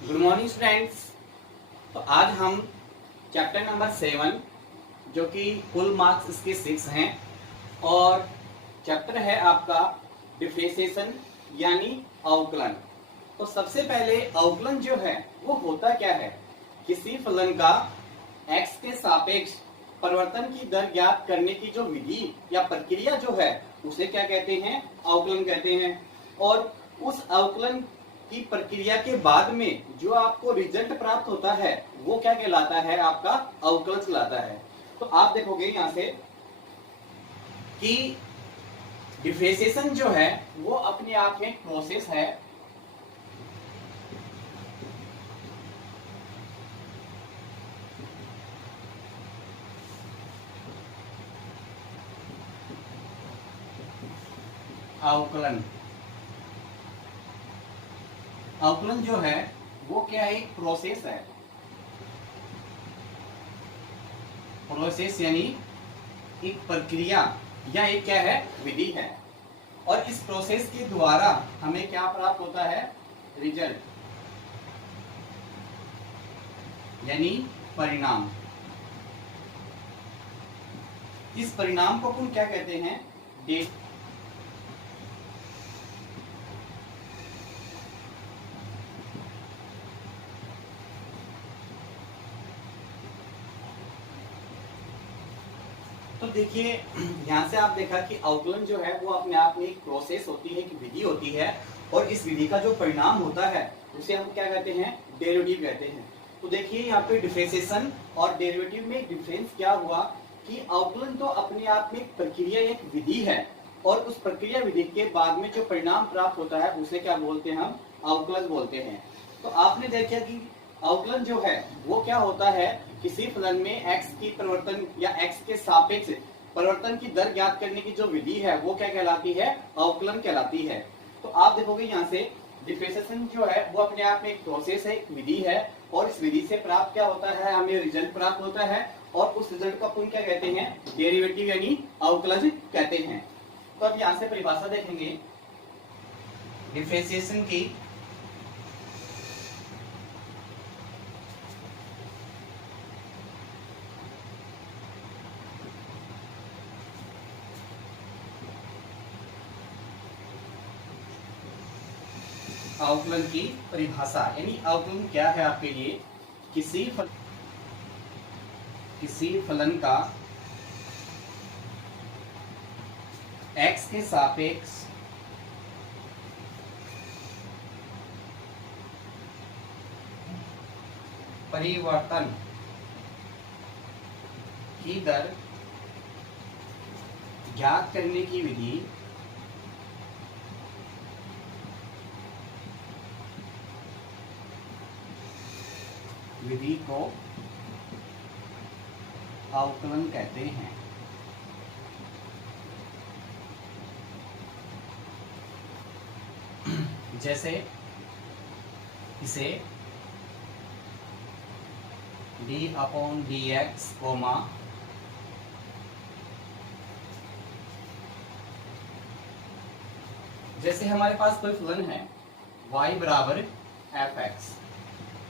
Good morning students. तो आज हम चैप्टर नंबर 7 जो कि कुल मार्क्स इसके 6 हैं और चैप्टर है आपका डिफरेंशिएशन यानी अवकलन। तो सबसे पहले अवकलन जो है वो होता क्या है? किसी फलन का x के सापेक्ष परिवर्तन की दर ज्ञात करने की जो विधि या प्रक्रिया जो है उसे क्या कहते हैं? अवकलन कहते हैं। और उस अवकलन की प्रक्रिया के बाद में जो आपको रिजल्ट प्राप्त होता है वो क्या कहलाता है? आपका अवकलन कहलाता है। तो आप देखोगे यहां से कि डिफरेंशिएशन जो है वो अपने आप में एक प्रोसेस है। अवकलन अवकलन जो है वो क्या है? एक प्रोसेस है। प्रोसेस यानी एक प्रक्रिया या एक क्या है? विधि है। और इस प्रोसेस के द्वारा हमें क्या प्राप्त होता है? रिजल्ट यानी परिणाम। इस परिणाम को अपन क्या कहते हैं? डेटा। तो देखिए यहाँ से आप देखा कि अवकलन जो है वो अपने आप में एक प्रोसेस होती है, एक विधि होती है। और इस विधि का जो परिणाम होता है उसे हम क्या कहते हैं? डेरिवेटिव कहते हैं। तो देखिए यहाँ पे डिफरेंशिएशन और डेरिवेटिव में डिफरेंस क्या हुआ कि अवकलन तो अपने आप में एक प्रक्रिया, एक विधि है। और उस प्रक्रिया विधि के बाद में जो परिणाम प्राप्त होता है उसे क्या बोलते हैं? हम अवकलन बोलते हैं। तो आपने देखा कि अवकलन जो है वो क्या होता है? किसी फलन में x की परिवर्तन या x के सापेक्ष परिवर्तन की दर ज्ञात करने की जो विधि है वो क्या कहलाती है? अवकलन कहलाती है। तो आप देखोगे यहाँ से डिफरेंशिएशन जो है वो अपने आप में एक प्रोसेस है, एक विधि है। और इस विधि से प्राप्त क्या होता है? हमें रिजल्ट प्राप्त होता है। और उस रिजल्ट को अपन क्या कहते हैं? डेरिवेटिव यानी अवकलन कहते हैं। तो अब यहाँ से परिभाषा देखेंगे डिफरेंशिएशन की। अवकलन की परिभाषा यानी अवकलन क्या है आपके लिए? किसी फलन का x के सापेक्ष परिवर्तन की दर ज्ञात करने की विधि को अवकलन कहते हैं। जैसे इसे d/dx कोमा जैसे हमारे पास कोई फलन है y बराबर fx।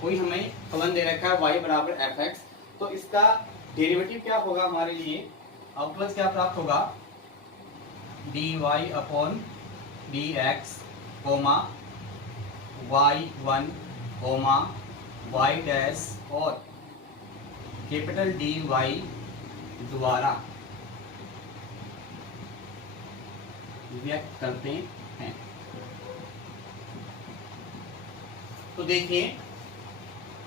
कोई हमें फलन दे रखा है y बराबर fx। तो इसका डेरिवेटिव क्या होगा हमारे लिए? अवकलन क्या प्राप्त होगा? dy/dx comma y1 comma y dash और कैपिटल dy द्वारा व्यक्त करते हैं। तो देखिए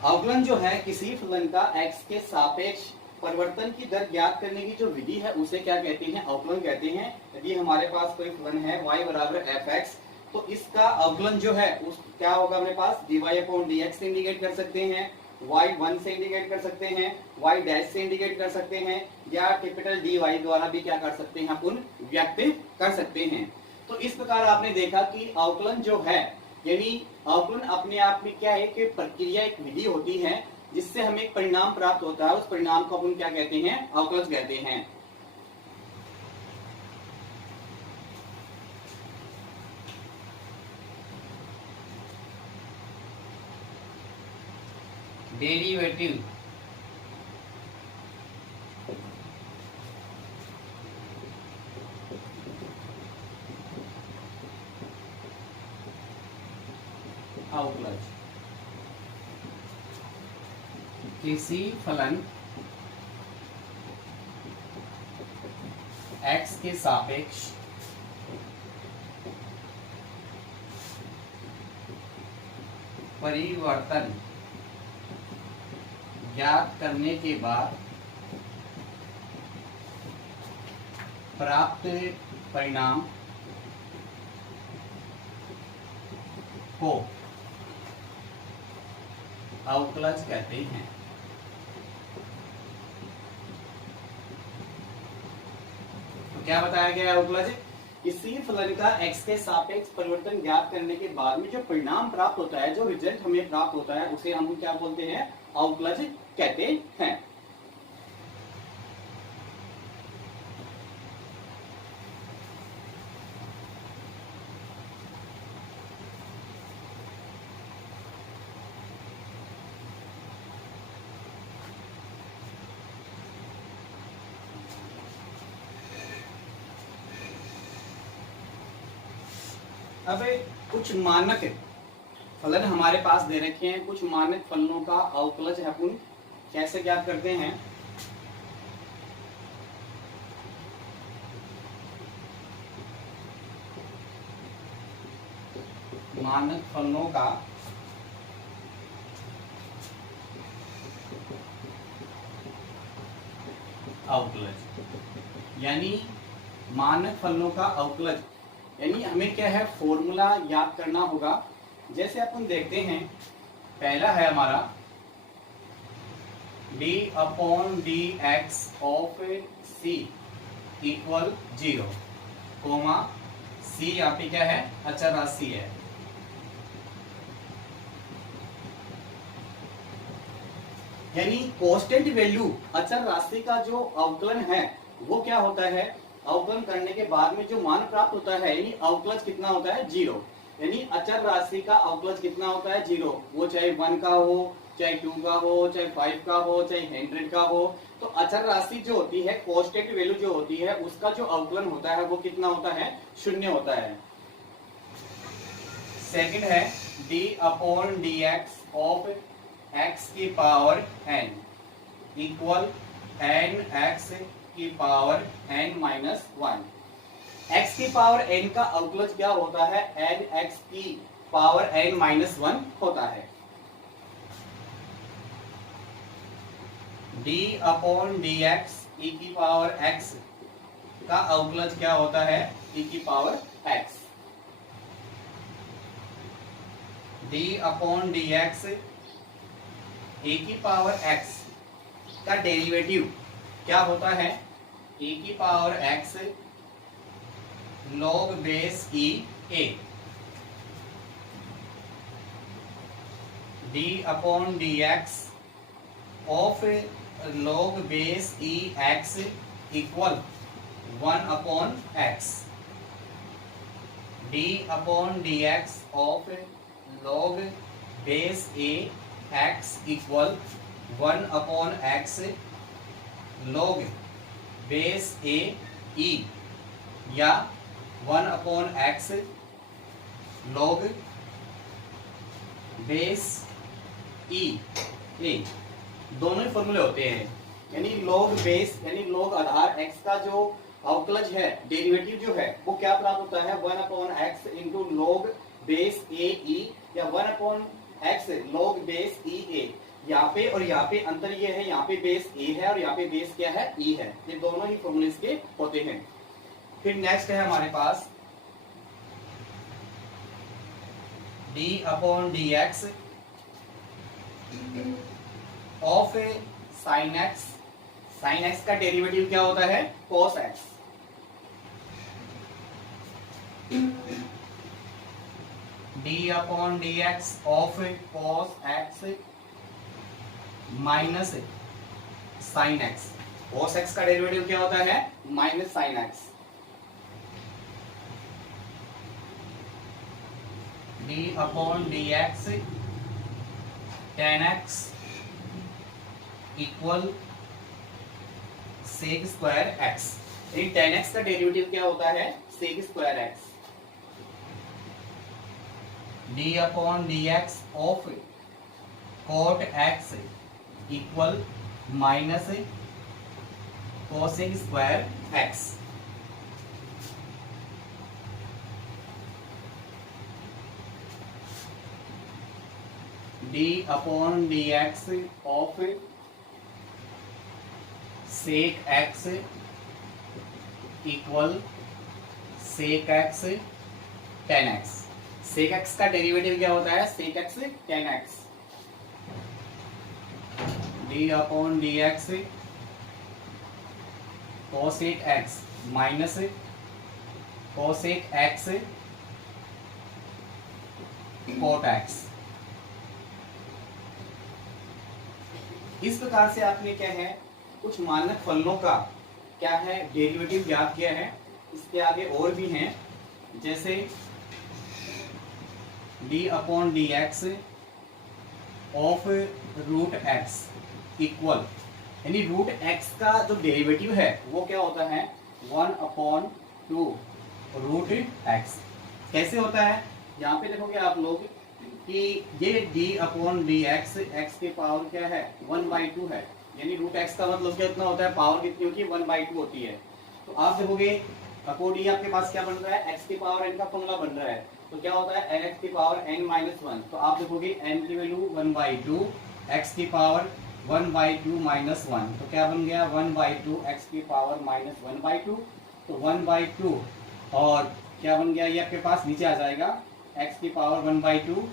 अवकलन जो है किसी फलन का x के सापेक्ष परिवर्तन की दर ज्ञात करने की जो विधि है उसे क्या कहते हैं? अवकलन कहते हैं। यदि हमारे पास कोई फलन है y बराबर fx तो इसका अवकलन जो है उस क्या होगा? हमारे पास dy/dx से इंडिकेट कर सकते हैं, y1 से इंडिकेट कर सकते हैं, y डैश से इंडिकेट कर सकते हैं, या कैपिटल dy द्वारा भी क्या कर सकते हैं? अपन व्यक्त कर सकते हैं। तो इस प्रकार आपने देखा कि अवकलन जो है यानी अवकलन अपने आप में क्या है कि प्रक्रिया, एक विधि होती है जिससे हमें एक परिणाम प्राप्त होता है। उस परिणाम को अपन क्या कहते हैं? अवकलन कहते हैं। डेरिवेटिव अवकलज किसी फलन x के सापेक्ष परिवर्तन ज्ञात करने के बाद प्राप्त परिणाम को अवकलज कहते हैं। तो क्या बताया गया है अवकलज? किसी फलन का x के सापेक्ष परिवर्तन ज्ञात करने के बाद में जो परिणाम प्राप्त होता है, जो रिजल्ट हमें प्राप्त होता है, उसे हम क्या बोलते हैं? अवकलज कहते हैं। अब कुछ मानक फलन हमारे पास दे रखे हैं, कुछ मानक फलनों का अवकलज अपन कैसे ज्ञात करते हैं? मानक फलनों का अवकलज, यानी मानक फलनों का अवकलज यानी हमें क्या है? फॉर्मूला याद करना होगा। जैसे अपन देखते हैं, पहला है हमारा d/dx of c equal 0, comma c यहाँ पे क्या है? अचर राशि है। यानी कांस्टेंट वैल्यू अचर राशि का जो अवकलन है वो क्या होता है? अवकलन करने के बाद में जो मान प्राप्त होता है, यानी अवकलज कितना होता है? 0। यानी अचर राशि का अवकलज कितना होता है? 0। वो चाहे 1 का हो, चाहे 2 का हो, चाहे 5 का हो, चाहे 100 का हो। तो अचर राशि जो होती है, कांस्टेंट वैल्यू जो होती है, उसका जो अवकलन होता है वो कितना होता है? 0 होता है। सेकंड है d/dx ऑफ x की पावर n इक्वल nx की पावर n-1। x की पावर n का अवकलज क्या होता है? nx की पावर n-1 होता है। d/dx e की पावर x का अवकलज क्या होता है? e की पावर x। d/dx e की पावर x का डेरिवेटिव क्या होता है? e की power x log base e a। d/dx of log base e x equal 1/x। d/dx of log base a x equal 1/x log base a e या 1/x log base e a, दोनों ही फॉर्मूले होते हैं। यानी log base यानी log आधार x का जो अवकलज है, डेरिवेटिव जो है, वो क्या प्राप्त होता है? 1/x into log base a e या 1/x log base e a। यहाँ पे और यहाँ पे अंतर ये है, यहाँ पे बेस a है और यहाँ पे बेस क्या है? e है। ये दोनों ही फॉर्मूले इसके होते हैं। फिर नेक्स्ट है हमारे पास d/dx of sin x। sin x का डेरिवेटिव क्या होता है? cos x। d/dx of cos x minus sin x। cos x का डेरिवेटिव क्या होता है? Minus sin x। d/dx tan x equal sec square x. यानी टेन एक्स का डेरिवेटिव क्या होता है, sec square x. D upon d x of cot x equal minus cosec square x. D upon d x of sec x equal sec x tan x. सेक एक्स का derivative क्या होता है, sec x tan x. D upon d x cosec x minus cosec x cot x. इस प्रकार से आपने क्या है, कुछ मानक फलनों का क्या है डेरिवेटिव ज्ञात किया है। इसके आगे और भी हैं, जैसे d upon d x of root x equal, यानी रूट एक्स का जो डेरिवेटिव है वो क्या होता है, 1/2 रूट एक्स। कैसे होता है, यहाँ पे देखोगे आप लोग कि ये d upon d x, x की पावर क्या है 1/2 है। यानी रूट एक्स का मतलब क्या कितना होता है, पावर कितनी होती है 1/2 होती है। तो आप देखोगे अकॉर्डिंग आपके पास क्या बन रहा है, x की पावर n का फॉर्मूला बन रहा है। तो क्या होता है nx की पावर n-1। तो आप देखोगे n की वैल्यू 1/2, x की पावर 1/2 - 1। तो क्या बन गया 1/2 x की पावर -1/2। तो 1/2 और क्या बन गया, ये आपके पास नीचे आ जाएगा x की पावर 1/2।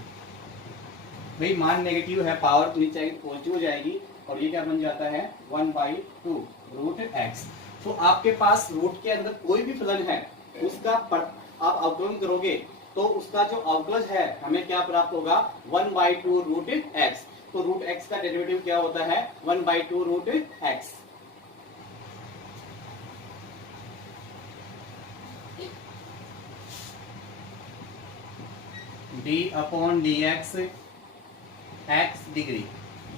भाई मान नेगेटिव है, पावर तो नीचे आएगी पॉजिटिव हो जाएगी, और ये क्या बन जाता है 1/2 रूट एक्स। तो आपके पास रूट के अंदर कोई भी फलन है उसका आप अवकलन करोगे तो उसका जो अवकलज है हमें क्या प्राप्त होगा 1/2 रूट एक्स। तो रूट एक्स का डेरिवेटिव क्या होता है 1/2 root x. D upon d x x degree,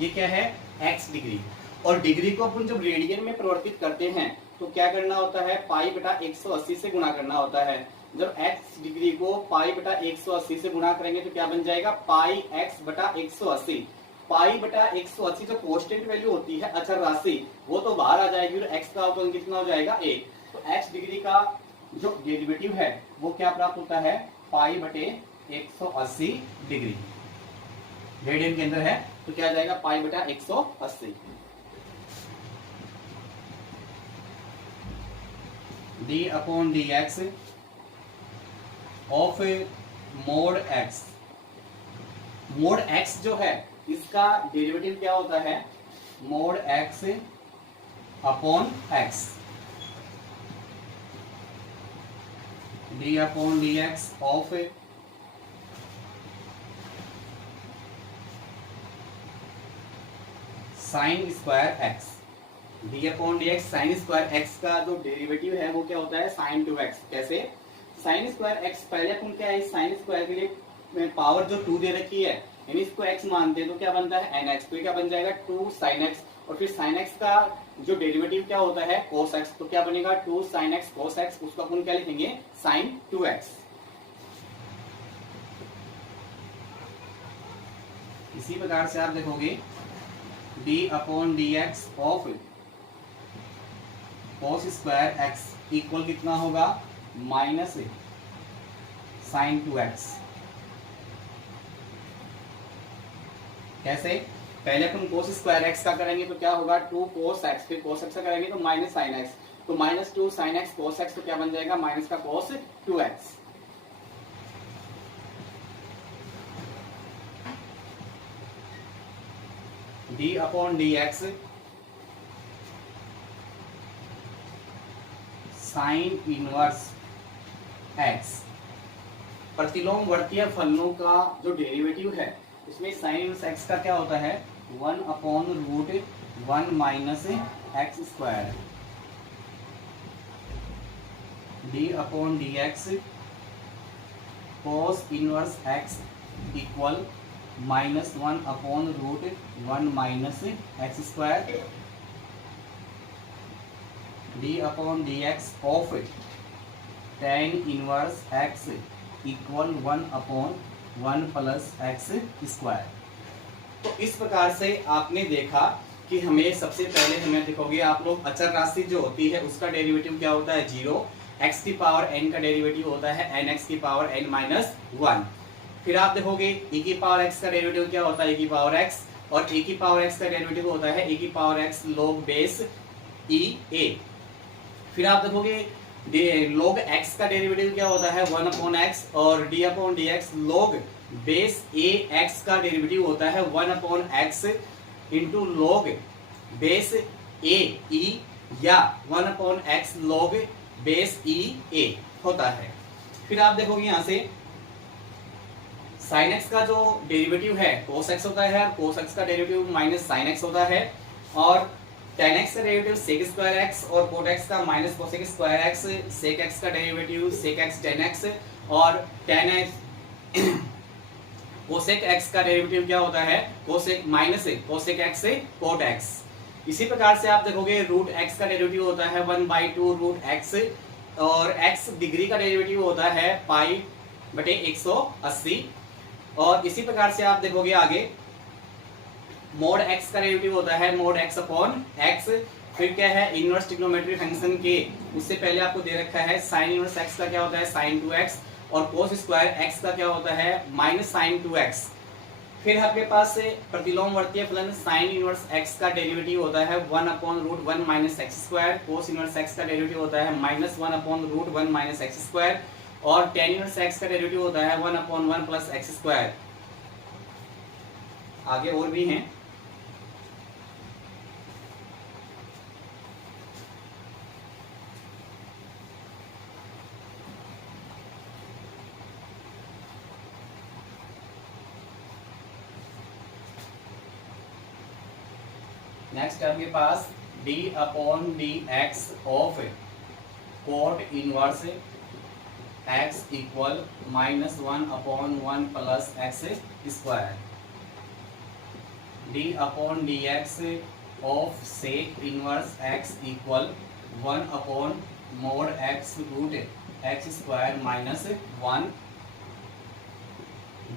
ये क्या है एक्स डिग्री। और डिग्री को अपन जब रेडियन में परिवर्तित करते हैं तो क्या करना होता है, पाई बटा 180 से गुणा करना होता है। जब एक्स डिग्री को पाई बटा 180 से गुणा करेंगे तो क्या बन जाएगा, पाई एक्स बटा 180। पाई बटा 180 जो कांस्टेंट वैल्यू होती है अचर राशि, वो तो बाहर आ जाएगी और एक्स का अवकलन कितना हो जाएगा 1। तो एक्स डिग्री का जो डेरिवेटिव है वो क्या प्राप्त होता है, पाई बटे 180 डिग्री। रेडियन के अंदर है तो क्या आ जाएगा पाई बटा 180। D upon d x of mode x. Mode x जो है इसका डेरिवेटिव क्या होता है, mode x upon x. D upon d x of sine square x. D upon d x sine square x का जो डेरिवेटिव है वो क्या होता है साइन 2x। कैसे, साइन स्क्वायर एक्स पहले अपन क्या है साइन स्क्वायर के लिए पावर जो 2 दे रखी है, यानी इसको x मानते हैं तो क्या बनता है nx। तो क्या बन जाएगा 2 sin x, और फिर sin x का जो डेरिवेटिव क्या होता है cos x। तो क्या बनेगा 2 sin x cos x, उसको अपन क्या लिखेंगे sin 2x। इसी प्रकार से आप देखोगे d upon d x of cos square x equal कितना होगा माइनस साइन 2x। कैसे, पहले अपन cos स्क्वायर एक्स का करेंगे तो क्या होगा 2 cos x, फिर cos x का करेंगे तो माइनस साइन x। तो -2 sin x cos x, तो क्या बन जाएगा माइनस का cos 2x। d upon d x sign inverse x। प्रतिलोम वर्तीय फलनों का जो डेरिवेटिव है उसमें साइन इनवर्स x का क्या होता है 1/√1 minus x square. D upon d x cos inverse x equal -1/√1 minus x square d/dx of tan inverse x equal 1/1 plus x square. तो इस प्रकार से आपने देखा कि हमें सबसे पहले हमें देखोगे आप लोग अचर राशि जो होती है उसका डेरिवेटिव क्या होता है 0, x की पावर n का डेरिवेटिव होता है n x की पावर n माइनस 1। फिर आप देखोगे e की पावर x का डेरिवेटिव क्या होता है e की पावर x, और a की पावर x का डेरिवेटिव होता है a की power x log base e a। फिर आप देखोगे log x का डेरिवेटिव क्या होता है 1/x, और d/dx log base a x का डेरिवेटिव होता है 1/x into log base a e या 1/x log base e a होता है। फिर आप देखोगे यहां से sin x का जो डेरिवेटिव है cos x होता है, और cos x का डेरिवेटिव माइनस sin x होता है, और tan x का डेरिवेटिव sec स्क्वायर x, और cot x का minus cosec square x, sec x का derivative sec x tan x, और tan x cosec x का डेरिवेटिव क्या होता है cosec minus cosec x cot x। इसी प्रकार से आप देखोगे रूट x का डेरिवेटिव होता है 1/2 रूट x, और x डिग्री का डेरिवेटिव होता है पाई बटे 180। और इसी प्रकार से आप देखोगे आगे मोड x का डेरिवेटिव होता है मोड x अपॉन x। फिर क्या है इनवर्स ट्रिग्नोमेट्री फंक्शन के उससे पहले आपको दे रखा है साइन इनवर्स x का क्या होता है साइन 2x, और कोस स्क्वायर x का क्या होता है माइनस साइन 2x। फिर आपके पास से प्रतिलोमवर्तीय फलन साइन इनवर्स x का डेरिवेटिव होता है 1/√1 minus x square, cos inverse x का डेरिवेटिव होता है -1/√1 माइनस एक्स स्क्वायर, और tan इनवर्स x का डेरिवेटिव होता है 1/1 प्लस एक्स स्क्वायर। आगे और भी हैं। नेक्स्ट आपके पास d/dx of cot inverse x equal -1/1 plus x square, d/dx of sec inverse x equal 1/mod x root x square minus 1,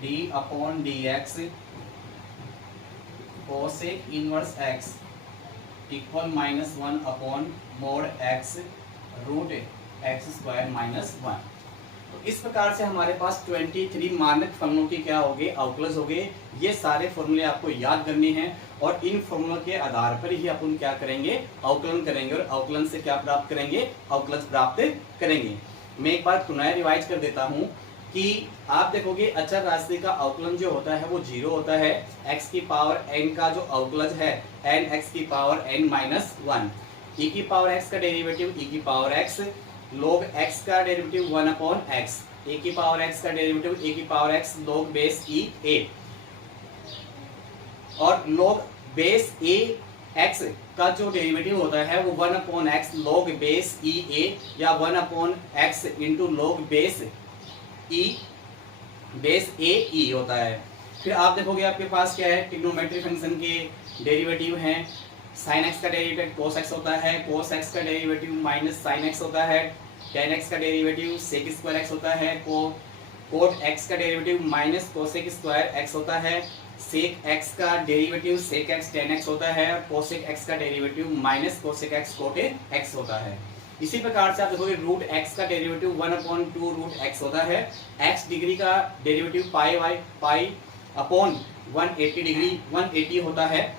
d/dx cosec inverse x equal -1/mod x root x square minus 1। तो इस प्रकार से हमारे पास 23 मानक फर्मूलों की क्या हो गए अवकलज हो गए। ये सारे फॉर्मूले आपको याद करने हैं, और इन फॉर्मूलों के आधार पर ही अपन क्या करेंगे अवकलन करेंगे, और अवकलन से क्या प्राप्त करेंगे अवकलज प्राप्त करेंगे। मैं एक बार पुनः रिवाइज कर देता हूँ कि आप देखोगे अचर राशि का अवकलन जो होता है वो 0 होता है, x की पावर n का जो अवकलज है n x की पावर n माइनस 1, e की पावर x का डेरिवेटिव e की पावर x, log x का डेरिवेटिव 1/x, a की पावर x का डेरिवेटिव a की power x log base e a, और log बेस a x का जो डेरिवेटिव होता है वो 1/x log base e a या 1/x into log base e base a e होता है। फिर आप देखोगे आपके पास क्या है ट्रिग्नोमेट्री फंक्शन के डेरिवेटिव हैं, sin x का डेरिवेटिव cos x होता है, cos x का डेरिवेटिव माइनस sin x होता है, tan x का डेरिवेटिव sec स्क्वायर x होता है, cot x का derivative minus cosec square x होता है, sec x का derivative sec x tan x होता है, cosec x का derivative minus cosec x cot x होता है। इसी प्रकार से आप देखोगे रूट x का डेरिवेटिव 1/2 रूट x होता है, x डिग्री का डेरिवेटिव पाई अपॉन 180 डिग्री 180 होता है,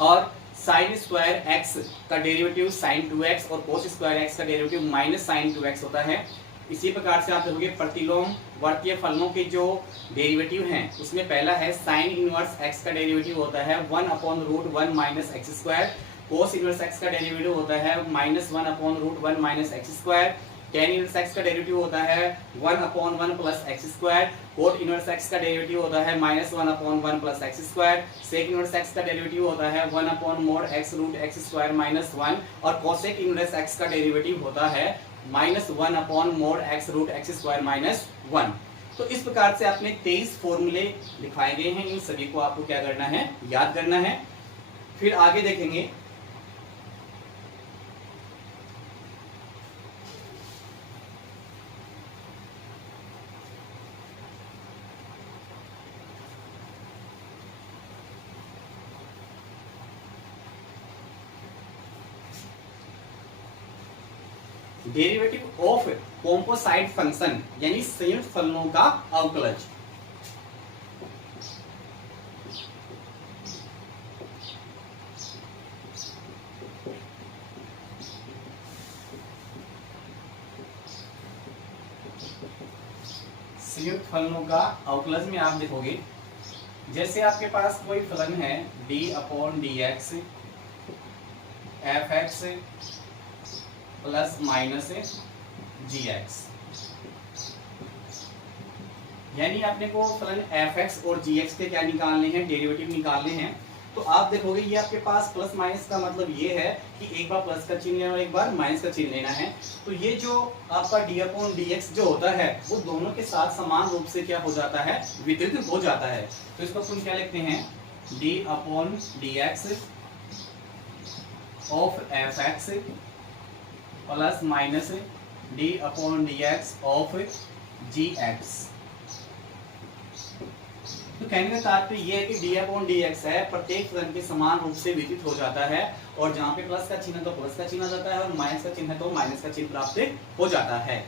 और साइन स्क्वायर x का डेरिवेटिव साइन 2x, और कोस स्क्वायर x का डेरिवेटिव माइनस साइन 2x होता है। इसी प्रकार से आप देखोगे प्रतिलोम वर्तीय फलनों के जो डेरिवेटिव हैं उसमें पहला है साइन इनवर्स x का डेरिवेटिव होता है 1/√1 minus x square, cos inverse x का डेरिवेटिव होता है -1/√1 minus x square, tan inverse x का डेरिवेटिव होता है 1/1 plus x square, cot inverse x का डेरिवेटिव होता है -1/1 plus x square, sec inverse x का डेरिवेटिव होता है 1/mod x root x square minus 1, और कोसेक इनवर्स x का डेरिवेटिव होता है -1/mod x root x square minus 1। तो इस प्रकार से आपने 23 फॉर्मूले लिखाए गए हैं, इन सभी को आपको क्या करना है, याद करना है। फिर आगे देखेंगे डेरिवेटिव ऑफ कॉम्पोसाइट फंक्शन यानी संयुक्त फलनों का अवकलज। संयुक्त फलनों का अवकलज में आप देखोगे, जैसे आपके पास कोई फलन है d/dx f(x) plus minus gx, यानी अपने को फलन f(x) और gx के क्या निकालने हैं, डेरिवेटिव निकालने हैं। तो आप देखोगे ये आपके पास प्लस माइनस का मतलब ये है कि एक बार प्लस का चिन्ह लेना और एक बार माइनस का चिन्ह लेना है। तो ये जो आपका d/dx जो होता है वो दोनों के साथ समान रूप से क्या हो जाता है, वितरित हो जाता है। तो इसको अपन क्या लिखते हैं, d/dx of f(x) plus minus d/dx of gx। तो कहने का तात्पर्य ये है कि d/dx है प्रत्येक फलन के समान रूप से वितरित हो जाता है, और जहां पे प्लस का चिन्ह है तो प्लस का चिन्ह आ जाता है और माइनस का चिन्ह है तो माइनस का चिन्ह प्राप्त हो जाता है।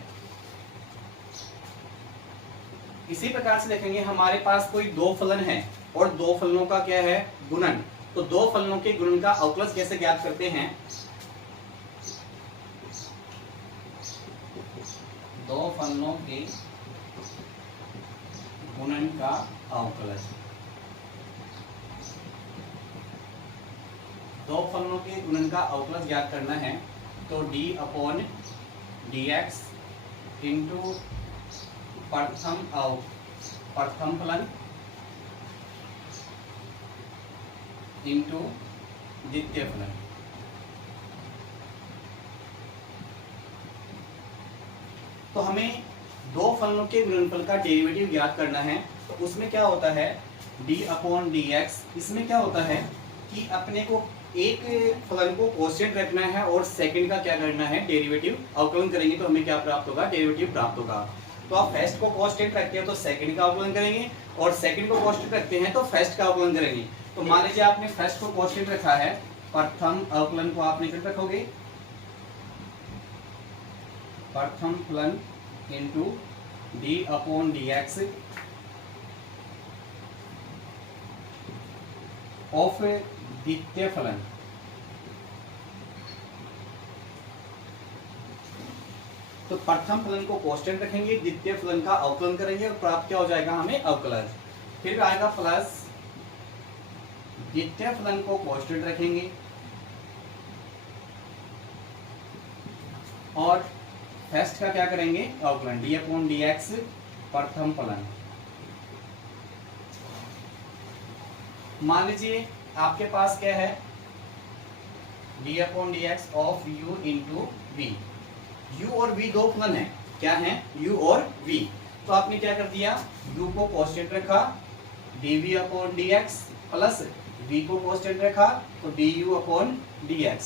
इसी प्रकार से देखेंगे हमारे पास कोई दो फलन है और दो फलनों का क्या है, गुणन। तो दो फलनों के गुणन का अवकलज कैसे ज्ञात करते हैं, दो फलनों के गुणन का अवकलज। दो फलनों के गुणन का अवकलज ज्ञात करना है तो d/dx इंटू प्रथम फलन इंटू द्वितीय फलन। तो हमें दो फलनों के गुणनफल का डेरिवेटिव ज्ञात करना है। तो उसमें क्या होता है, d/dx, इसमें क्या होता है कि अपने को एक फलन को कांस्टेंट रखना है और सेकंड का क्या करना है, डेरिवेटिव अवकलन करेंगे तो हमें क्या प्राप्त होगा, डेरिवेटिव प्राप्त होगा। तो आप फर्स्ट को कांस्टेंट रखते हैं तो सेकंड का अवकलन करेंगे, और सेकंड को कांस्टेंट रखते हैं तो फर्स्ट का अवकलन करेंगे। तो मान लीजिए आपने फर्स्ट को कांस्टेंट रखा है, प्रथम अवकलन को आपने कितना रखोगे, प्रथम फलन इंटू d/dx ऑफ द्वितीय फलन। तो प्रथम फलन को कांस्टेंट रखेंगे, द्वितीय फलन का अवकलन करेंगे और प्राप्त क्या हो जाएगा हमें, अवकलज। फिर आएगा प्लस द्वितीय फलन को कांस्टेंट रखेंगे और फर्स्ट का क्या करेंगे, अवकलन, d/dx प्रथम फलन। मान लीजिए आपके पास क्या है, d/dx of u into v। u और v दो फलन है, क्या है, u और v। तो आपने क्या कर दिया, u को कांस्टेंट रखा dv/dx प्लस v को कांस्टेंट रखा तो du/dx।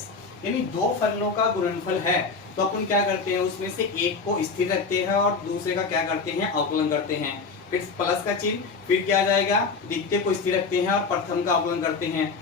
यानी दो फलनों का गुणनफल है तो अपन क्या करते हैं, उसमें से एक को स्थिर रखते हैं और दूसरे का क्या करते हैं, अवकलन करते हैं। फिर प्लस का चिन्ह, फिर क्या आ जाएगा, द्वितीय को स्थिर रखते हैं और प्रथम का अवकलन करते हैं।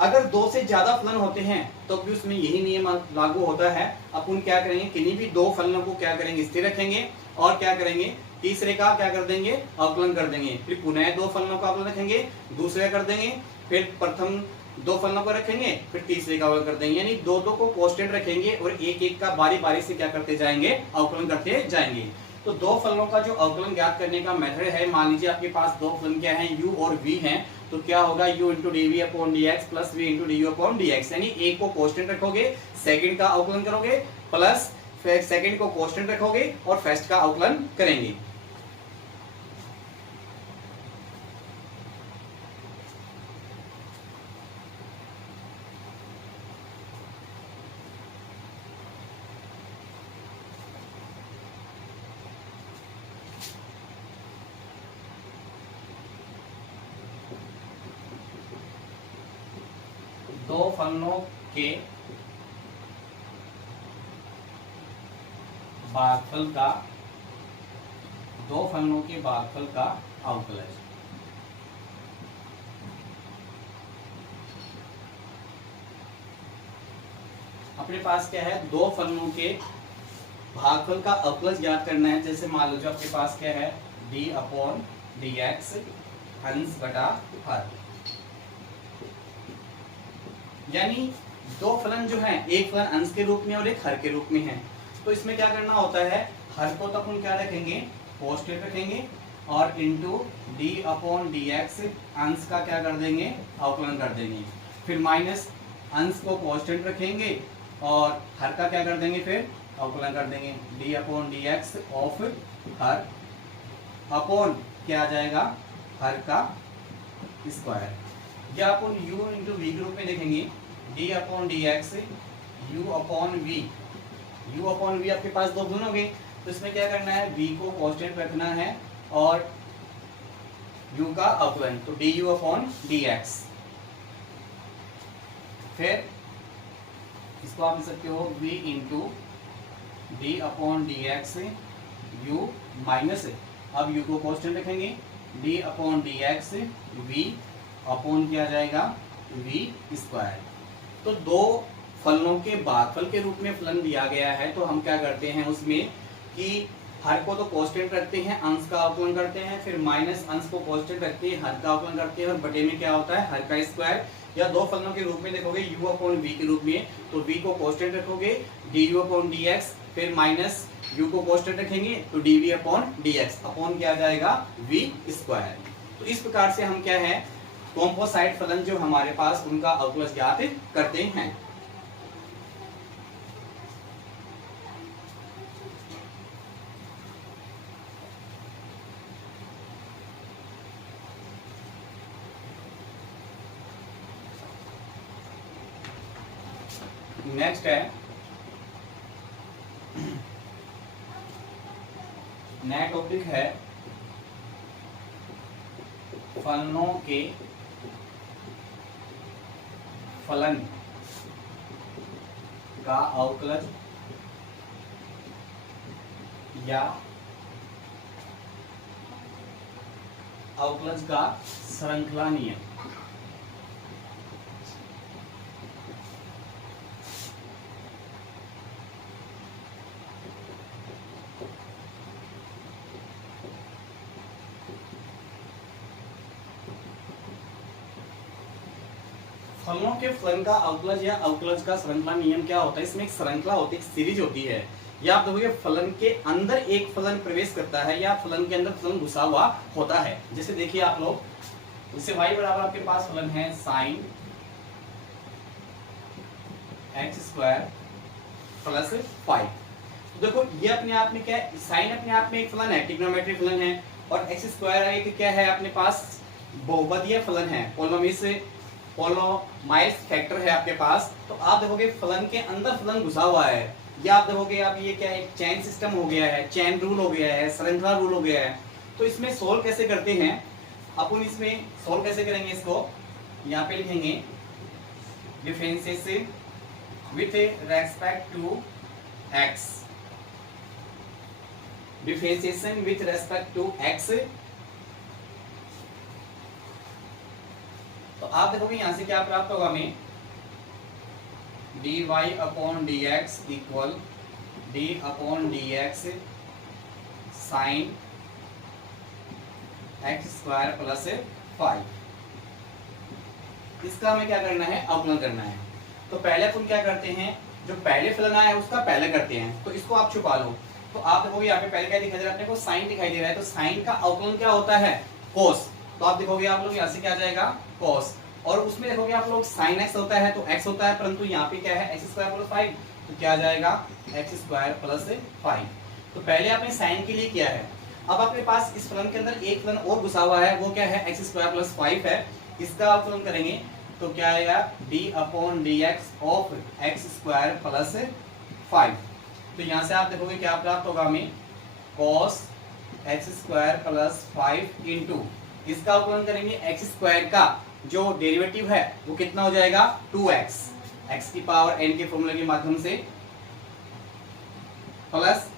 अगर दो से ज्यादा फलन होते हैं तो भी उसमें यही नियम लागू होता है। अपन क्या करेंगे, किन्हीं भी दो फलनों को क्या करेंगे, स्थिर रखेंगे और क्या करेंगे, तीसरे का क्या कर देंगे, अवकलन कर देंगे। फिर पुनः दो फलनों का अवकलन रखेंगे, दूसरे कर देंगे, फिर प्रथम दो फलनों को रखेंगे, फिर तीसरे का अवकलन कर देंगे। यानी दो दो को कांस्टेंट रखेंगे और एक एक का बारी बारी से क्या करते जाएंगे, अवकलन करते जाएंगे। तो दो फलनों का जो अवकलन ज्ञात करने का मेथड है, मान लीजिए आपके पास दो फलन क्या है, u और v हैं, तो क्या होगा, u into dv/dx plus v into du/dx। यानी एक को कांस्टेंट रखोगे, सेकंड का अवकलन करोगे, प्लस सेकंड को कांस्टेंट रखोगे और फर्स्ट का अवकलन करेंगे। दो फलनों के भागफल का अवकलज। अपने पास क्या है, दो फलनों के भागफल का अवकलज ज्ञात करना है। जैसे मान लो जो आपके पास क्या है, d/dx अंश बटा हर, यानी दो फलन जो है, एक फलन अंश के रूप में और एक हर के रूप में है। तो इसमें क्या करना होता है, हर को तो अपन क्या रखेंगे, पॉजिटिव रखेंगे, और इंटू d/dx अंश का क्या कर देंगे, अवकलन कर देंगे। फिर माइनस अंश को कांस्टेंट रखेंगे और हर का क्या कर देंगे, फिर अवकलन कर देंगे। d/dx ऑफ हर अपॉन क्या आ जाएगा, हर का स्क्वायर, या अपन u इंटू वी के रूप में देखेंगे। d/dx u/v, u/v आपके पास दो गुण हो गए, तो इसमें क्या करना है, v को कांस्टेंट रखना है और u का अवकलन, तो du/dx। फिर इसको आप लिख सकते हो v into d/dx u minus, अब u को कांस्टेंट रखेंगे, d/dx v अपॉन किया जाएगा v स्क्वायर। तो दो फलनों के भागफल के रूप में फलन दिया गया है, तो हम क्या करते हैं उसमें कि हर को तो कांस्टेंट रखते हैं, अंश का अवकलन करते हैं, फिर माइनस अंश को कांस्टेंट रखते हैं, हर का अवकलन करते हैं, और बटे में क्या होता है, हर का स्क्वायर। या दो फलनों के रूप में देखोगे u/v के रूप में, तो v को कांस्टेंट रखोगे du/dx, फिर माइनस u को कांस्टेंट रखेंगे तो dv/dx अपॉन क्या जाएगा, v स्क्वायर। तो इस प्रकार से हम क्या है, कॉम्पोसाइट फलन जो हमारे पास उनका अवकलज ज्ञात करते हैं। नेक्स्ट है, नया टॉपिक है फलनों के फलन का अवकलज या अवकलज का श्रृंखला नियम। फलनों के फलन का अवकलज या अवकलज का श्रृंखला नियम क्या होता है, इसमें एक श्रृंखला होती है, एक सीरीज होती है। या आप देखोगे फलन के अंदर एक फलन प्रवेश करता है या फलन के अंदर फलन घुसा हुआ होता है। जैसे देखिए आप लोग, इससे y बराबर आपके पास फलन है sin x² प्लस 5। तो देखो ये अपने आप में क्या है, साइन अपने आप में एक फलन है, ट्रिग्नोमेट्रिक फलन है, और x² एक क्या है, अपने पास बहुपदीय फलन है, पोलोमाइज फैक्टर है आपके पास। तो आप देखोगे फलन के अंदर फलन घुसा हुआ है, या आप देखोगे आप ये क्या है, चेन सिस्टम हो गया है, चेन रूल हो गया है, श्रृंखला रूल हो गया है। तो इसमें सोल्व कैसे करते हैं अपन, इसमें सोल्व कैसे करेंगे, इसको यहाँ पे लिखेंगे differentiation with respect to x, differentiation with respect to x। तो आप देखोगे यहां से क्या प्राप्त होगा हमें, dy/dx equal d/dx sign x² plus 5। इसका हमें क्या करना है, अवकलन करना है। तो पहले अपन क्या करते हैं, जो पहले फलन आया है उसका पहले करते हैं। तो इसको आप छुपा लो, तो आप देखोगे यहाँ पे पहले क्या दिखाई दे रहा है, अपने को साइन दिखाई दे रहा है, तो साइन का अवकलन क्या होता है, कोस। तो आप देखोगे आप लोग यहाँ से क्या आ जाएगा, कोस, और उसमें देखोगे आप लोग साइन x होता है तो x होता है, परंतु यहाँ पे क्या है, x² प्लस 5, तो क्या आ जाएगा, x² प्लस 5। तो पहले आपने साइन के लिए किया है। अब अपने पास इस फलन के अंदर एक फलन और घुसा हुआ है, वो क्या है, x² प्लस 5 है। इसका अवकलन करेंगे तो क्या आएगा, d/dx ऑफ x² प्लस 5। तो यहाँ से आप देखोगे क्या प्राप्त होगा हमें, cos x² प्लस 5 इंटू, इसका अवकलन करेंगे x² का, जो डेरिवेटिव है वो कितना हो जाएगा 2x, x की पावर n के फॉर्मूले के माध्यम से, प्लस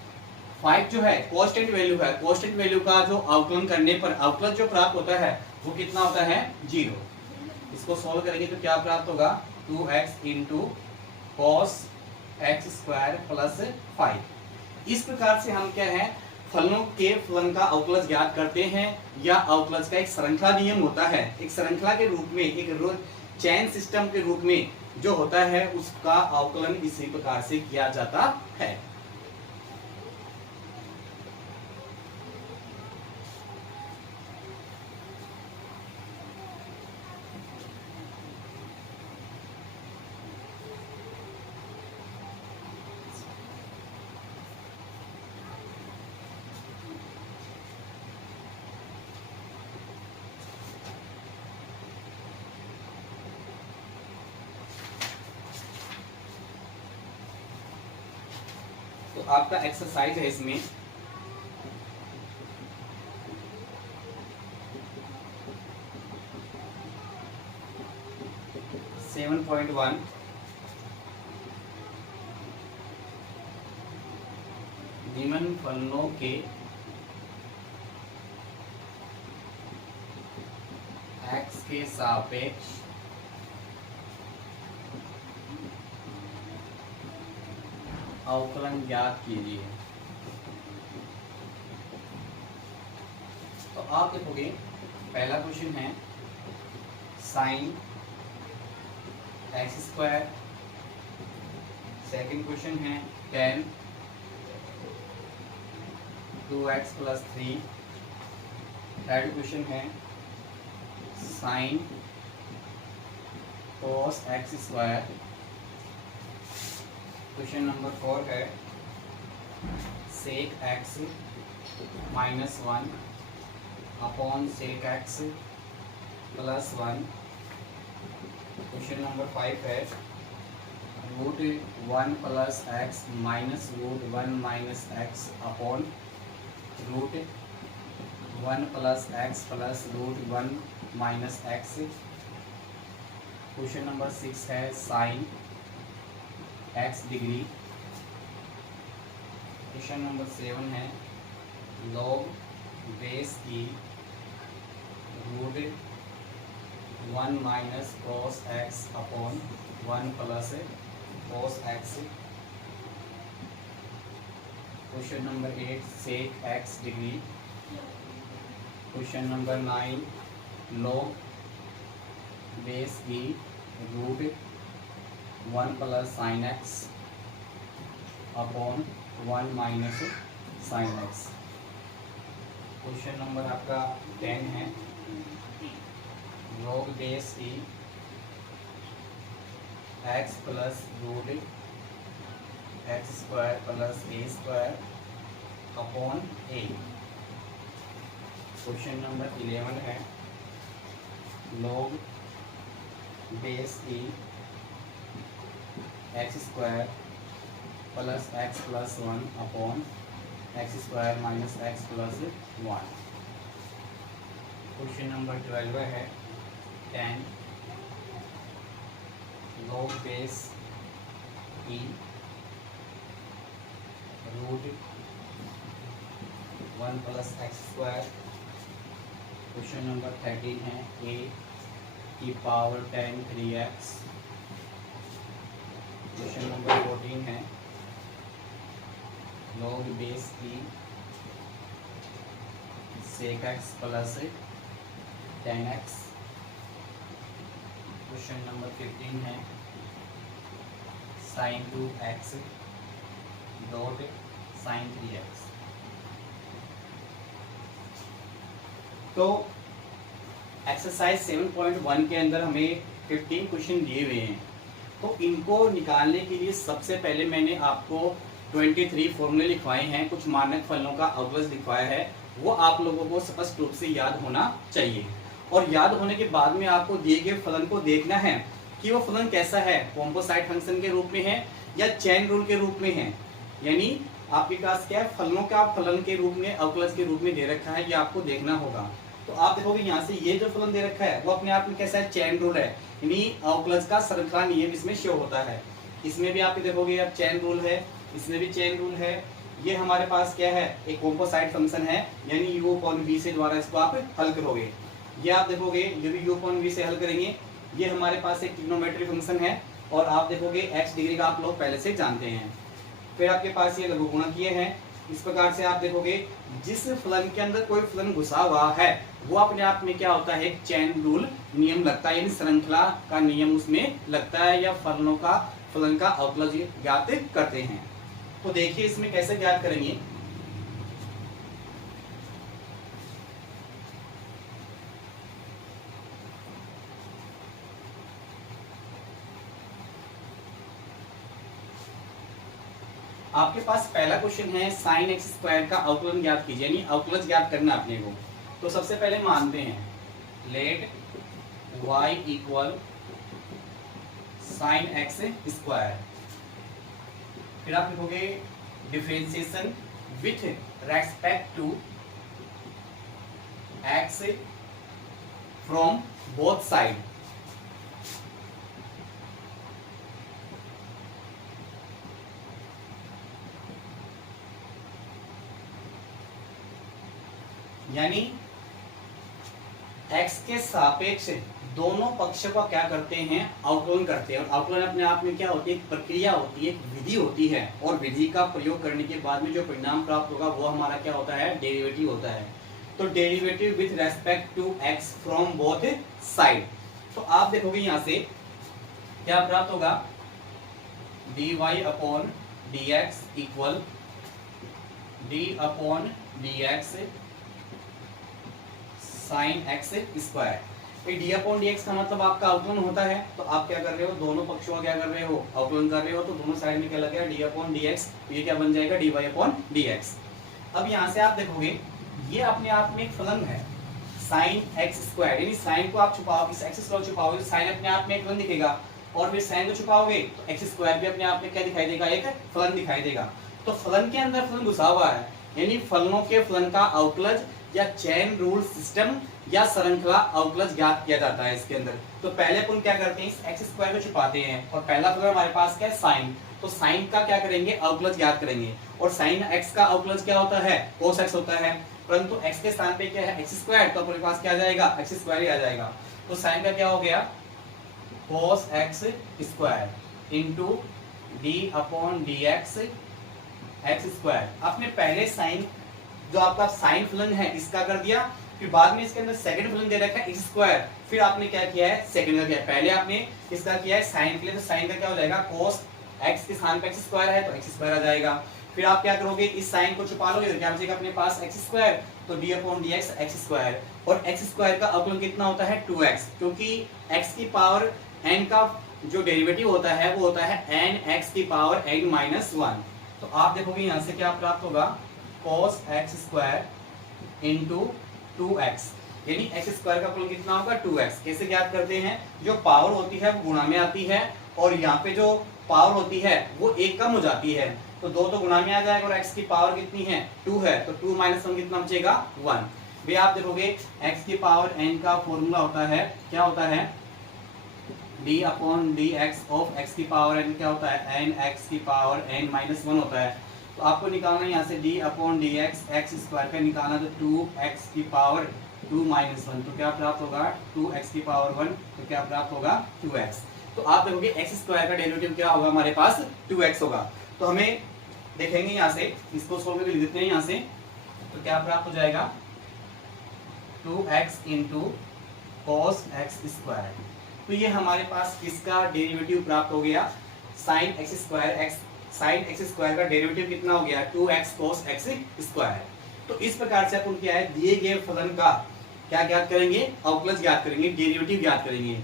5 जो है कांस्टेंट वैल्यू है, कांस्टेंट वैल्यू का जो अवकलन करने पर अवकलज जो प्राप्त होता है वो कितना होता है 0। इसको सॉल्व करेंगे तो क्या प्राप्त होगा 2x into cos x square plus 5। इस प्रकार से हम क्या है फलनों के फलन का अवकलज ज्ञात करते हैं, या अवकलज का एक श्रृंखला नियम होता है, एक श्रृंखला के रूप में, एक चैन सिस्टम के रूप में जो होता है उसका अवकलन इसी प्रकार से किया जाता है। तो आपका एक्सरसाइज है इसमें सेवन पॉइंट वन निम्न फलनों के x के सापेक्ष अवकलन ज्ञात कीजिए। तो आप देखोगे पहला क्वेश्चन है sine x square, second question है tan 2x plus 3, third question है sine cos x square, question number 4 है sec x minus 1 upon sec x plus 1, question number 5 है root 1 plus x minus root 1 minus x upon root 1 plus x plus root 1 minus x, question number 6 है sine x degree, question number 7 है log base की root 1 minus cos x upon 1 plus cos x, question number 8 sec x degree, question number 9 log base की root 1 plus sine x upon 1 minus sine x, question number आपका 10 है log base की x plus root x square plus a square upon a, question number 11 है log base की x square plus x plus 1 upon x square minus x plus 1, question number 12 है 10 log base की root 1 plus x square, question number 13 है a की power 10 3x, question number 14 है log base की sec x plus 10x, question number 15 है sign 2x dot sign 3x। तो exercise 7.1 के अंदर हमें 15 क्वेश्चन दिए हुए हैं, तो इनको निकालने के लिए सबसे पहले मैंने आपको 23 फॉर्मूले लिखवाए हैं, कुछ मानक फलनों का अवकलज लिखवाया है, वो आप लोगों को स्पष्ट रूप से याद होना चाहिए। और याद होने के बाद में आपको दिए गए फलन को देखना है कि वो फलन कैसा है, कॉम्पोसाइट फंक्शन के रूप में है या चेन रूल के रूप में है, यानी आपके पास क्या है फलनों का फलन के रूप में अवकलज के रूप में दे रखा है, ये आपको देखना होगा। तो आप देखोगे यहाँ से ये जो फलन दे रखा है वो अपने आप में कैसा है, चेन रूल है, यानी अवकलज का श्रृंखला नियम इसमें शो होता है। इसमें भी आप देखोगे अब चेन रूल है, इसमें भी चेन रूल है। ये हमारे पास क्या है, एक कॉम्पोसाइट फंक्शन है, यानी u अपॉन v से द्वारा इसको आप हल करोगे। ये आप देखोगे जब भी u अपॉन v से हल करेंगे, ये हमारे पास एक ट्रिग्नोमेट्री फंक्शन है और आप देखोगे x डिग्री का आप लोग पहले से जानते हैं। फिर आपके पास ये लघुगुणकीय है। इस प्रकार से आप देखोगे जिस फलन के अंदर कोई फलन घुसा हुआ है वो अपने आप में क्या होता है, एक चेन रूल नियम लगता है, यानी श्रृंखला का नियम उसमें लगता है, या फलन का अवकलज ज्ञात करते हैं। तो देखिए इसमें कैसे ज्ञात करेंगे। आपके पास पहला क्वेश्चन है साइन एक्स स्क्वायर का अवकलन ज्ञात कीजिए, यानी अवकलज ज्ञात करना अपने को। तो सबसे पहले मानते हैं let y equal sine x square, फिर आप लिखोगे differentiation with respect to x from both side. यानी x के सापेक्ष दोनों पक्ष को क्या करते हैं, अवकलन करते हैं। और अवकलन अपने आप में क्या होती है, एक प्रक्रिया होती है, एक विधि होती है, और विधि का प्रयोग करने के बाद में जो परिणाम प्राप्त होगा वो हमारा क्या होता है, डेरिवेटिव होता है। तो derivative with respect to x from both side. तो आप देखोगे यहां से क्या प्राप्त होगा, dy upon dx equal d upon dx sine x square. D upon d x का मतलब आपका अवकलन होता है, तो आप क्या कर रहे हो, दोनों पक्षों का क्या कर रहे हो, अवकलन कर रहे हो। तो दोनों साइड में क्या लग गया, डी अपॉन डी एक्स, ये क्या बन जाएगा, d y upon d x. अब यहाँ से आप देखोगे ये अपने आप में एक फलन है साइन एक्स स्क्वायर, यानी साइन को आप छुपाओ, इस एक्स को छुपाओगे साइन अपने आप में एक फलन दिखेगा, और फिर साइन को छुपाओगे तो एक्स स्क्वायर भी अपने आप में क्या दिखाई देगा, एक फलन दिखाई देगा। तो फलन के अंदर फलन घुसा हुआ है, यानी फलनों के फलन का अवकलज या चेन रूल सिस्टम या श्रृंखला अवकलज ज्ञात किया जाता है इसके अंदर। तो पहले अपन क्या करते हैं, इस एक्स स्क्वायर को छुपाते हैं, और पहला फलन हमारे पास क्या है, साइन। तो साइन का क्या करेंगे, अवकलज ज्ञात करेंगे। और साइन एक्स का अवकलज क्या होता है, कोस एक्स होता है, परंतु एक्स के स्थान पे क्या है, एक्स स्क्वायर, तो अपने पास क्या आ जाएगा, एक्स स्क्वायर ही आ जाएगा। तो साइन का क्या हो गया, cos x square into D upon d x x square. आपने पहले साइन जो आपका साइन फलन है इसका कर दिया, फिर बाद में इसके अंदर सेकंड फलन दे रखा है एक्स स्क्वायर, फिर आपने क्या किया है, सेकंड का किया है। पहले आपने इसका किया है साइन के लिए, तो साइन का क्या हो जाएगा, कोस एक्स के स्थान पे एक्स स्क्वायर है तो एक्स स्क्वायर आ जाएगा। फिर आप क्या करोगे, इस साइन को छुपा लोगे तो क्या बचेगा अपने पास, एक्स स्क्वायर, तो D upon d x x square. और एक्स स्क्वायर का अवकलन कितना होता है, 2x, क्योंकि x की पावर n का जो डेरिवेटिव होता है वो होता है n x की पावर n माइनस 1। तो आप देखोगे यहाँ से क्या प्राप्त होगा, cos x square into 2x, यानी x स्क्वायर का अवकलन कितना होगा, 2x। कैसे ज्ञात करते हैं, जो पावर होती है वो गुणा में आती है, और यहाँ पे जो पावर होती है वो एक कम हो जाती है, तो दो तो गुणा में आ जाएगा, और x की पावर कितनी है, 2 है, तो 2 माइनस 1 कितना बचेगा, 1। भी आप देखोगे x की पावर n का फॉर्मूला होता है, क्या होता है, d upon d x of x की पावर n क्या होता है, n x की पावर n माइनस 1 होता है। तो आपको निकालना यहाँ से d upon d x x square का निकालना, तो 2x की पावर 2 माइनस 1, तो क्या प्राप्त होगा, 2x की पावर 1, तो क्या प्राप्त होगा, 2x। तो आप देखोगे x स्क्वायर का डेरिवेटिव क्या होगा, हमारे पास 2x होगा। तो हमें देखेंगे यहाँ से, इसको सोल्व करके लिख देते हैं यहाँ से, तो क्या प्राप्त हो जाएगा, 2x into cos x square. तो ये हमारे पास किसका डेरिवेटिव प्राप्त हो गया, sign x square, x sign x square का डेरिवेटिव कितना हो गया, 2x cos एक्स स्क्वायर। तो इस प्रकार से अपन क्या है, दिए गए फलन का क्या ज्ञात करेंगे, अवकलज ज्ञात करेंगे, डेरिवेटिव ज्ञात करेंगे।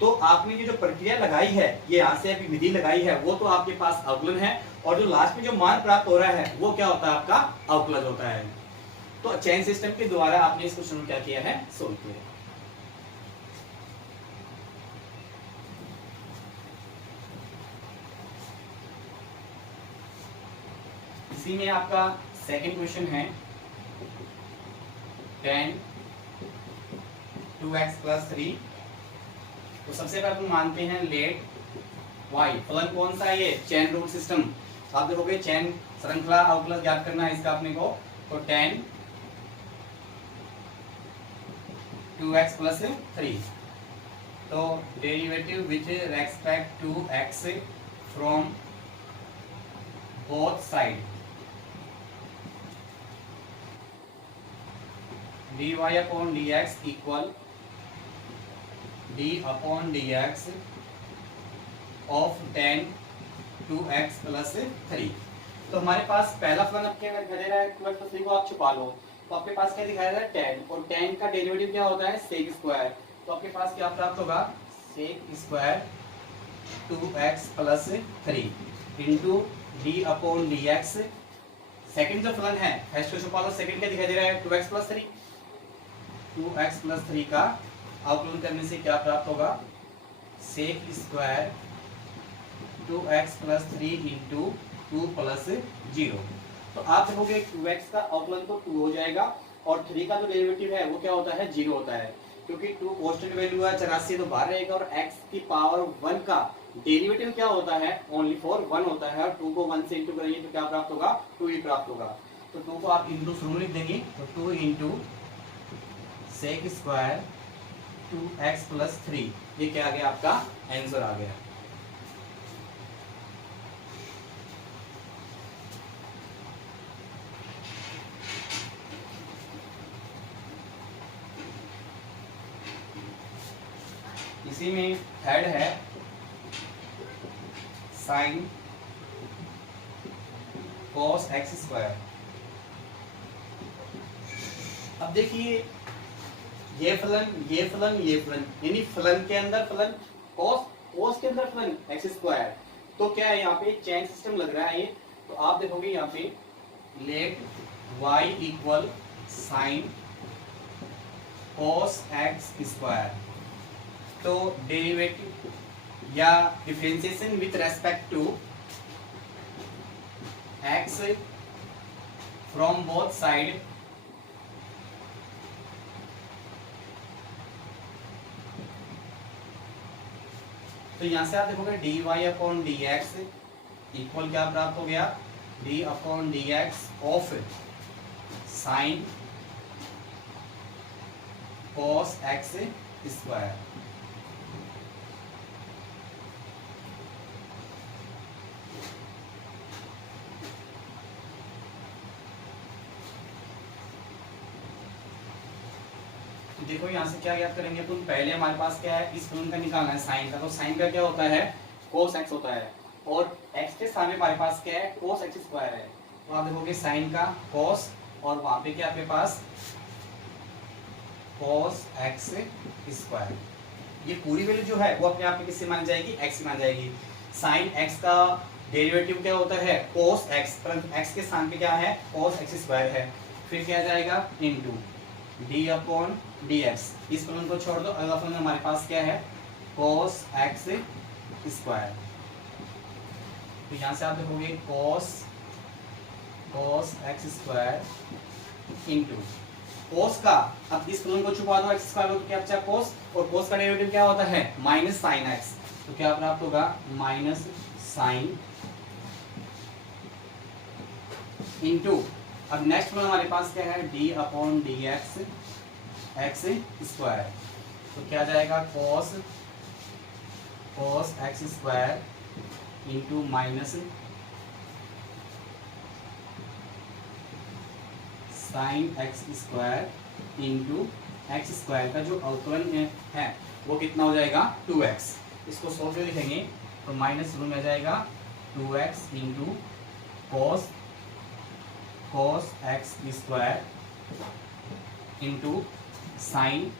तो आपने ये जो प्रक्रिया लगाई है, ये यहाँ से अभी विधि लगाई है, वो तो आपके पास अवकलन है, और जो लास्ट में जो मान प्राप्त हो रहा है वो क्या होता है, आपका अवकलज होता है। तो चेन सिस्टम के द्वारा आपने इस क्वेश्चन को क्या किया है, सोल्व किया। इसी में आपका सेकंड क्वेश्चन है 10 2x प्लस 3। तो सबसे पहले हम मानते हैं लेट y, फलन कौन सा है ये, चेन रूल सिस्टम। आप देखोगे चेन श्रृंखला अवकलज ज्ञात करना है इसका अपने को, तो tan 2x प्लस 3। तो derivative with respect to x from both side, dy upon dx equal d upon dx of tan 2x plus 3। तो हमारे पास पहला फलन अब क्या दिखाई दे रहा है, 2x प्लस 3 को आप छुपा लो, तो आपके पास क्या दिखाई दे रहा है tan, और tan का डेरिवेटिव क्या होता है sec स्क्वायर। तो आपके पास क्या प्राप्त होगा, sec square 2x plus 3 into d upon dx। Second जो फलन है फर्स्ट को छुपा लो, सेकंड क्या दिखाई दे रहा है 2x प्लस 3। 2x प्लस 3 का अवकलन करने से क्या प्राप्त होगा, sec square 2x plus 3 into 2 plus 0। तो आप देखोगे 2x का अवकलन तो 2 हो जाएगा, और 3 का जो डेरिवेटिव है वो क्या होता है 0 होता है, क्योंकि 2 कांस्टेंट वैल्यू है 84 तो बाहर रहेगा, और x की पावर 1 का डेरिवेटिव क्या होता है ओनली फॉर 1 होता है, और 2 को 1 से इंटू करेंगे तो क्या प्राप्त होगा 2 ही प्राप्त होगा। तो 2 को आप इंटू शुरू लिख देंगे, तो 2 into sec square 2x plus 3, ये क्या आ गया आपका आंसर आ गया। इसी में थर्ड है साइन कॉस एक्स स्क्वायर। अब देखिए ये फलन ये फलन ये फलन, यानी फलन के अंदर फलन कॉस, कॉस के अंदर फलन एक्स स्क्वायर, तो क्या है यहाँ पे चेन सिस्टम लग रहा है ये। तो आप देखोगे यहाँ पे let y equal sine cos x square, तो डेरिवेटिव या differentiation with respect to x from both side तो यहां से आप देखोगे dy अपॉन dx इक्वल क्या प्राप्त हो गया, d upon dx of sine cos x square. देखो यहाँ से क्या याद करेंगे तुम, पहले हमारे पास क्या है इस फलन का निकालना है साइन का, तो साइन का क्या होता है cos x होता है, और x के सामने हमारे पास क्या है cos x स्क्वायर है। तो आप देखोगे साइन का cos, और वहां पे क्या आपके पास cos x स्क्वायर, ये पूरी वैल्यू जो है वो अपने आप में किससे मान जाएगी, x से मान जाएगी। साइन x का डेरिवेटिव क्या होता है cos x, परंतु x के स्थान पे क्या है cos x स्क्वायर है, फिर क्या जाएगा इनटू d अपॉन dx। इस फलन को छोड़ दो, अगला फलन हमारे पास क्या है cos x स्क्वायर। तो यहाँ से आप देखोगे cos x square into cos का, अब इस फलन को छुपा दो x स्क्वायर को, क्या बचा cos, और cos का डेरिवेटिव क्या होता है माइनस साइन x, तो क्या प्राप्त होगा माइनस साइन इंटू, अब नेक्स्ट फलन हमारे पास क्या है d upon dx x square, तो क्या जाएगा cos x square into minus sine x square into x square का जो अवकलन है वो कितना हो जाएगा 2x। इसको सोल्व करके लिखेंगे तो माइनस रूम में जाएगा 2x into cos x square into sine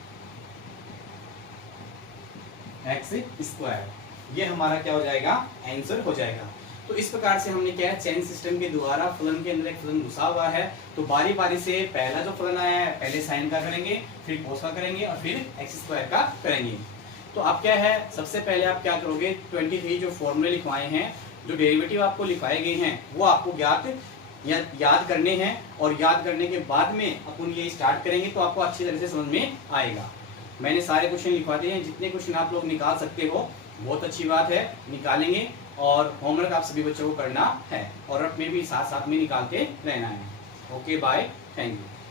x square, ये हमारा क्या हो जाएगा आंसर हो जाएगा। तो इस प्रकार से हमने क्या है चेन सिस्टम के द्वारा फलन के अंदर एक फलन घुसा हुआ है, तो बारी बारी से पहला जो फलन आया है पहले साइन का करेंगे, फिर cos का करेंगे, और फिर x स्क्वायर का करेंगे। तो आप क्या है सबसे पहले आप क्या करोगे 23 जो फॉर्मूले लिखवाए हैं, जो डेरिवेटिव आपको लिखवाए गए हैं वो आपको याद करने हैं, और याद करने के बाद में अपन ये स्टार्ट करेंगे तो आपको अच्छी तरह से समझ में आएगा। मैंने सारे क्वेश्चन लिखवा दिए हैं, जितने क्वेश्चन आप लोग निकाल सकते हो बहुत अच्छी बात है, निकालेंगे। और होमवर्क आप सभी बच्चों को करना है और अपने भी साथ साथ में निकालते रहना है। Okay bye, thank you.